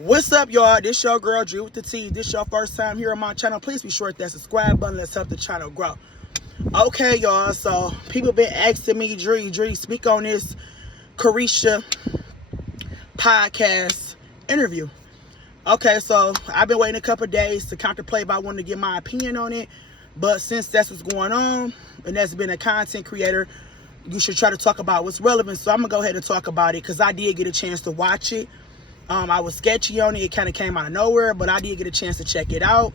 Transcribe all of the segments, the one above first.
What's up, y'all? This your girl Dree with the T. This your first time here on my channel. Please be sure to hit that subscribe button. Let's help the channel grow. Okay, y'all. So people been asking me, Dree, speak on this Caresha podcast interview. Okay, so I've been waiting a couple of days to contemplate if I wanted to get my opinion on it. But since that's what's going on, and that's been a content creator, you should try to talk about what's relevant. So I'm gonna go ahead and talk about it because I did get a chance to watch it. I was sketchy on it. It kind of came out of nowhere, but I did get a chance to check it out.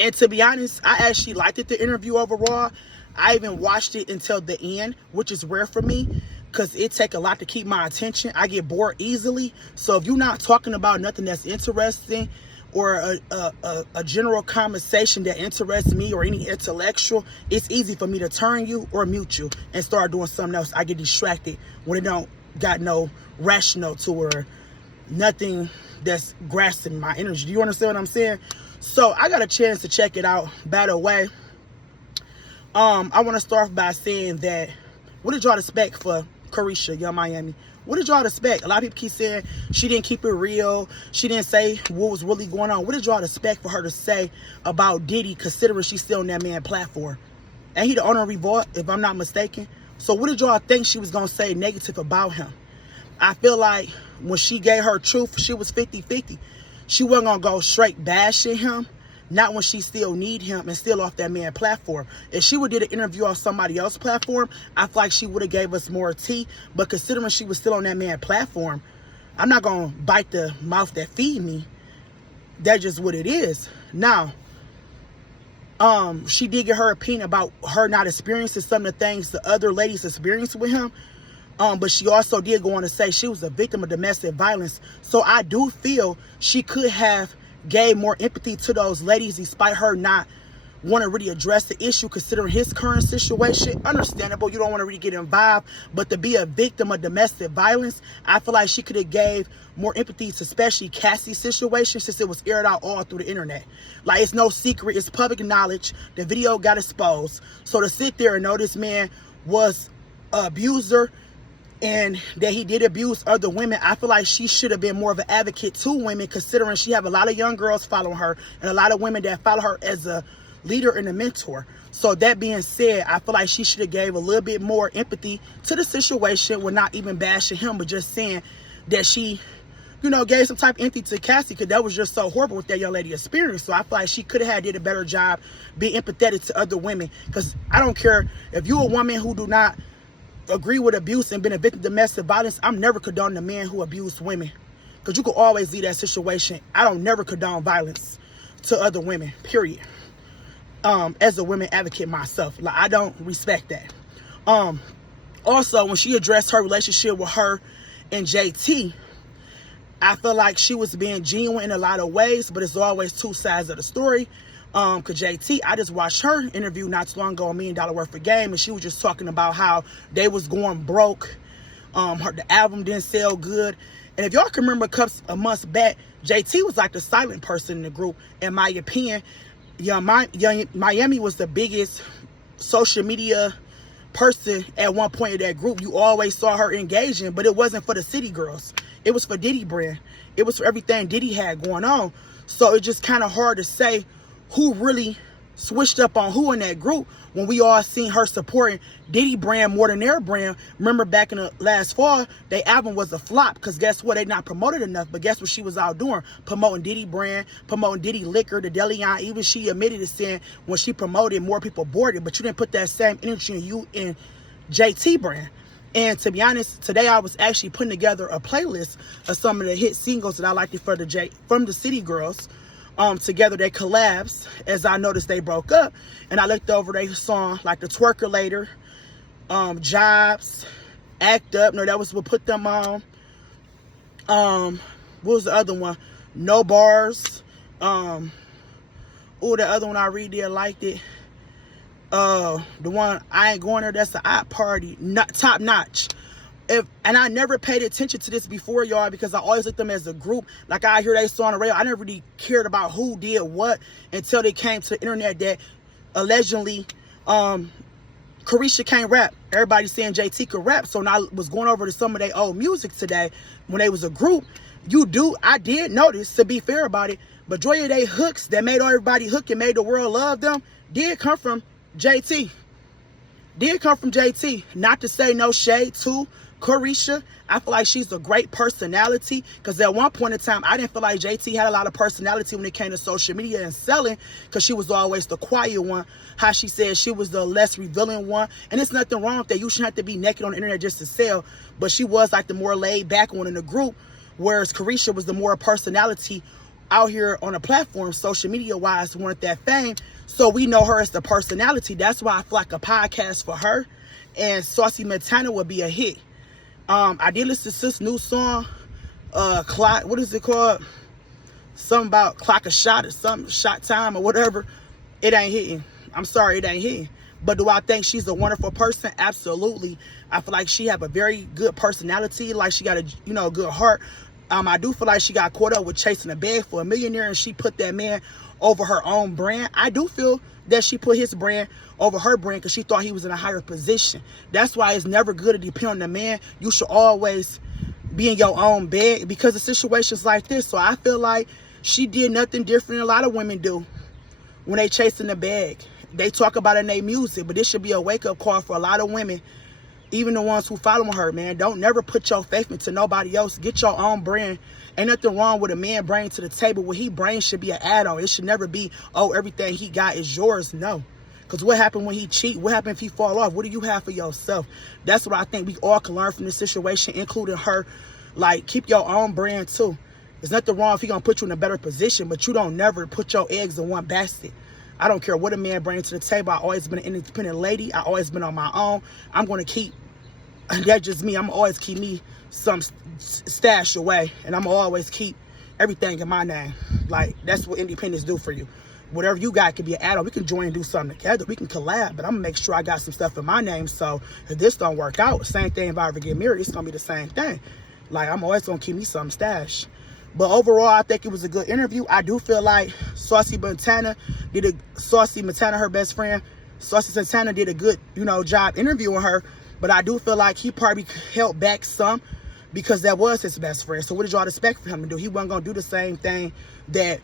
And to be honest, I actually liked it, the interview overall. I even watched it until the end, which is rare for me because it take a lot to keep my attention. I get bored easily. So if you're not talking about nothing that's interesting or a general conversation that interests me or any intellectual, it's easy for me to turn you or mute you and start doing something else. I get distracted when it don't got no rationale to it or nothing that's grasping my energy. Do you understand what I'm saying? So I got a chance to check it out. By the way, I want to start by saying that, what did y'all expect for Caresha, Yung Miami? What did y'all expect? A lot of people keep saying she didn't keep it real. She didn't say what was really going on. What did y'all expect for her to say about Diddy, considering she's still on that man platform? And he the owner of Revolt, if I'm not mistaken. So what did y'all think she was going to say negative about him? I feel like when she gave her truth, she was 50-50. She wasn't going to go straight bashing him, not when she still need him and still off that man platform. If she would did an interview on somebody else's platform, I feel like she would have gave us more tea. But considering she was still on that man platform, I'm not going to bite the mouth that feed me. That's just what it is. Now, she did get her opinion about her not experiencing some of the things the other ladies experienced with him. But she also did go on to say she was a victim of domestic violence. So I do feel she could have gave more empathy to those ladies despite her not want to really address the issue considering his current situation. Understandable, you don't want to really get involved, but to be a victim of domestic violence, I feel like she could have gave more empathy to especially Cassie's situation since it was aired out all through the internet. Like, it's no secret, it's public knowledge. The video got exposed. So to sit there and know this man was an abuser and that he did abuse other women, I feel like she should have been more of an advocate to women, considering she have a lot of young girls following her and a lot of women that follow her as a leader and a mentor. So that being said, I feel like she should have gave a little bit more empathy to the situation with not even bashing him, but just saying that she, you know, gave some type of empathy to Cassie because that was just so horrible with that young lady experience. So I feel like she could have did a better job being empathetic to other women, because I don't care if you're a woman who do not agree with abuse and been a victim of domestic violence. I'm never condoning a man who abused women, because you could always leave that situation. I don't never condone violence to other women, period. As a women advocate myself, like, I don't respect that. Also, when she addressed her relationship with her and JT, I feel like she was being genuine in a lot of ways, but it's always two sides of the story. Cause JT, I just watched her interview not too long ago on $1 Million Worth of Game, and she was just talking about how they was going broke. The album didn't sell good. And if y'all can remember a couple of months back, JT was like the silent person in the group, in my opinion. Yung Miami was the biggest social media person at one point in that group. You always saw her engaging, but it wasn't for the city girls. It was for Diddy brand. It was for everything Diddy had going on. So it's just kind of hard to say who really switched up on who in that group when we all seen her supporting Diddy brand more than their brand. Remember back in the last fall, their album was a flop because guess what? They not promoted enough, but guess what she was out doing? Promoting Diddy brand, promoting Diddy liquor, the Deleon. Even she admitted to saying when she promoted, more people bought it, but you didn't put that same energy in you in JT brand. And to be honest, today I was actually putting together a playlist of some of the hit singles that I liked from the City Girls. Together they collabs, as I noticed they broke up, and I looked over their song like the Twerkulator, Jobs, Act Up. No, that was what put them on. What was the other one? No Bars. The other one I really did liked it. The one I Ain't Going There, that's the Op Party, not Top Notch. And I never paid attention to this before, y'all, because I always looked at them as a group. Like, I hear they saw on the radio. I never really cared about who did what until they came to the internet that allegedly Caresha can't rap. Everybody saying JT could rap. So now I was going over to some of their old music today when they was a group. I did notice, to be fair about it, majority of their hooks that made everybody hook and made the world love them did come from JT. Not to say no shade to Caresha. I feel like she's a great personality, because at one point in time, I didn't feel like JT had a lot of personality when it came to social media and selling, because she was always the quiet one. How she said she was the less revealing one. And it's nothing wrong with that. You shouldn't have to be naked on the internet just to sell. But she was like the more laid back one in the group, whereas Caresha was the more personality out here on a platform, social media wise, wanted that fame. So we know her as the personality. That's why I feel like a podcast for her and Saucy Montana would be a hit. I did listen to this new song, Clock, what is it called? Something about Clock a Shot or something, Shot Time or whatever. It ain't hitting. I'm sorry, it ain't hitting. But do I think she's a wonderful person? Absolutely. I feel like she have a very good personality, like she got a good heart. I do feel like she got caught up with chasing a bag for a millionaire, and she put that man over her own brand. I do feel that she put his brand over her brand because she thought he was in a higher position. That's why it's never good to depend on the man. You should always be in your own bed because of situations like this. So I feel like she did nothing different than a lot of women do when they chasing the bag. They talk about it in their music, but this should be a wake-up call for a lot of women, even the ones who following her, man. Don't never put your faith into nobody else. Get your own brand. Ain't nothing wrong with a man bringing to the table. What he brings should be an add-on. It should never be, oh, everything he got is yours. No. Because what happened when he cheat? What happened if he fall off? What do you have for yourself? That's what I think we all can learn from this situation, including her. Like, keep your own brand, too. There's nothing wrong if he going to put you in a better position, but you don't never put your eggs in one basket. I don't care what a man brings to the table. I've always been an independent lady. I've always been on my own. I'm going to keep, that's just me. I'm always keep me some stash away. And I'm always keep everything in my name. Like, that's what independence do for you. Whatever you got could be an add-on. We can join and do something together. We can collab. But I'm going to make sure I got some stuff in my name. So if this don't work out, same thing if I ever get married, it's going to be the same thing. Like, I'm always going to keep me some stash. But overall, I think it was a good interview. I do feel like Saucy Montana, her best friend, Saucy Montana did a good, job interviewing her. But I do feel like he probably held back some because that was his best friend. So what did y'all expect for him to do? He wasn't going to do the same thing that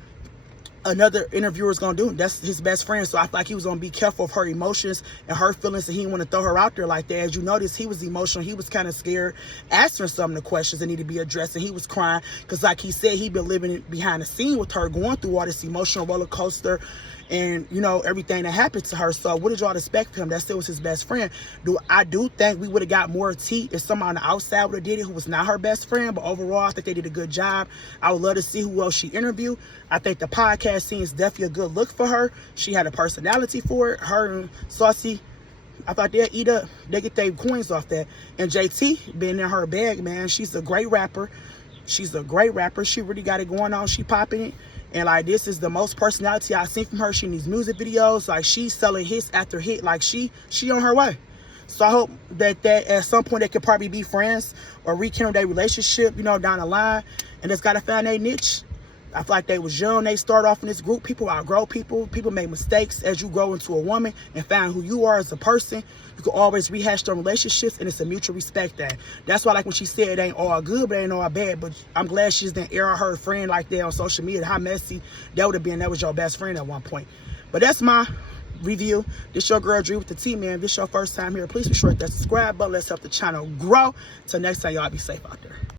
another interviewer is going to do. That's his best friend. So I feel like he was going to be careful of her emotions and her feelings, and he didn't want to throw her out there like that. As you notice, he was emotional. He was kind of scared answering some of the questions that need to be addressed, and he was crying because, like he said, he'd been living behind the scene with her, going through all this emotional roller coaster and, everything that happened to her. So what did y'all expect from him? That still was his best friend. I do think we would have got more tea if someone on the outside would have did it who was not her best friend. But overall, I think they did a good job. I would love to see who else she interviewed. I think the podcast scene is definitely a good look for her. She had a personality for it. Her and Saucy, I thought they'd eat up. They get their coins off that. And JT, being in her bag, man, she's a great rapper. She really got it going on. She popping it. And like, this is the most personality I've seen from her. She in these music videos, like she's selling hits after hit. Like she on her way. So I hope that at some point they could probably be friends or rekindle their relationship, down the line. And just gotta find their niche. I feel like they was young. They start off in this group. People outgrow people. People make mistakes as you grow into a woman and find who you are as a person. You can always rehash their relationships, and it's a mutual respect thing. That's why, like when she said it ain't all good, but it ain't all bad. But I'm glad she didn't air her friend like that on social media. How messy that would have been. That was your best friend at one point. But that's my review. This your girl Dree with the T, man. If this your first time here, please be sure to hit that subscribe button. Let's help the channel grow. Till next time, y'all be safe out there.